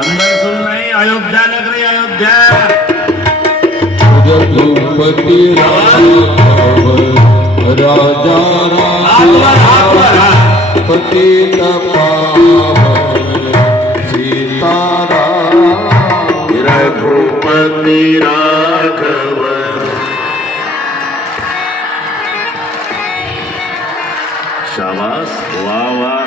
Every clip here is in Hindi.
अंदर सुन रही अयोध्या नगरी अयोध्या। रघुपति राजा पति सीता रघुपति राघव। शाबाश वाह वाह।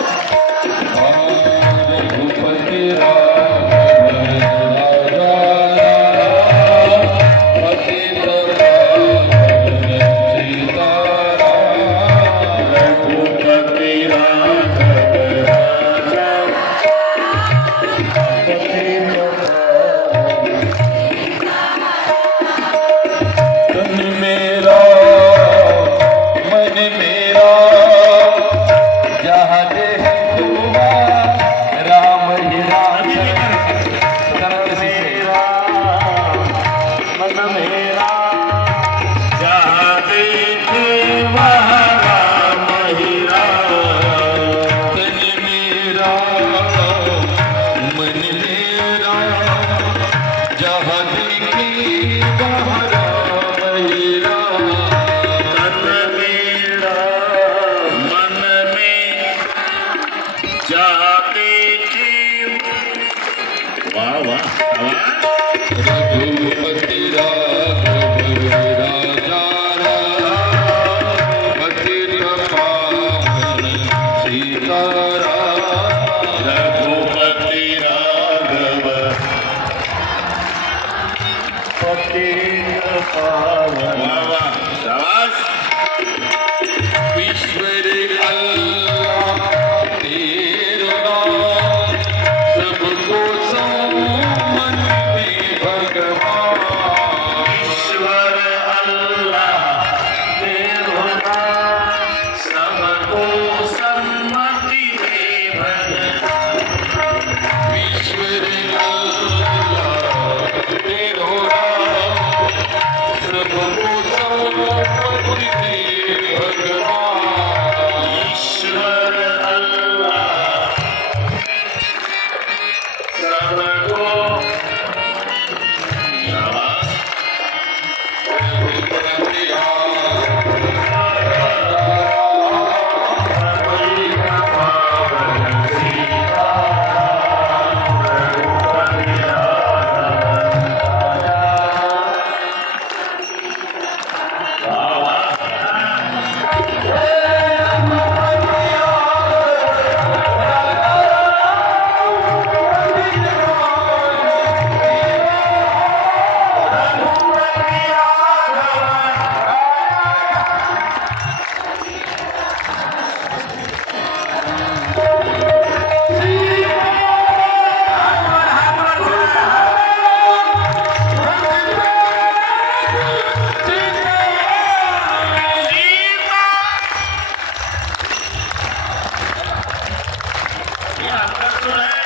Oh. जाते वा वा. Wow. Yeah, that's what I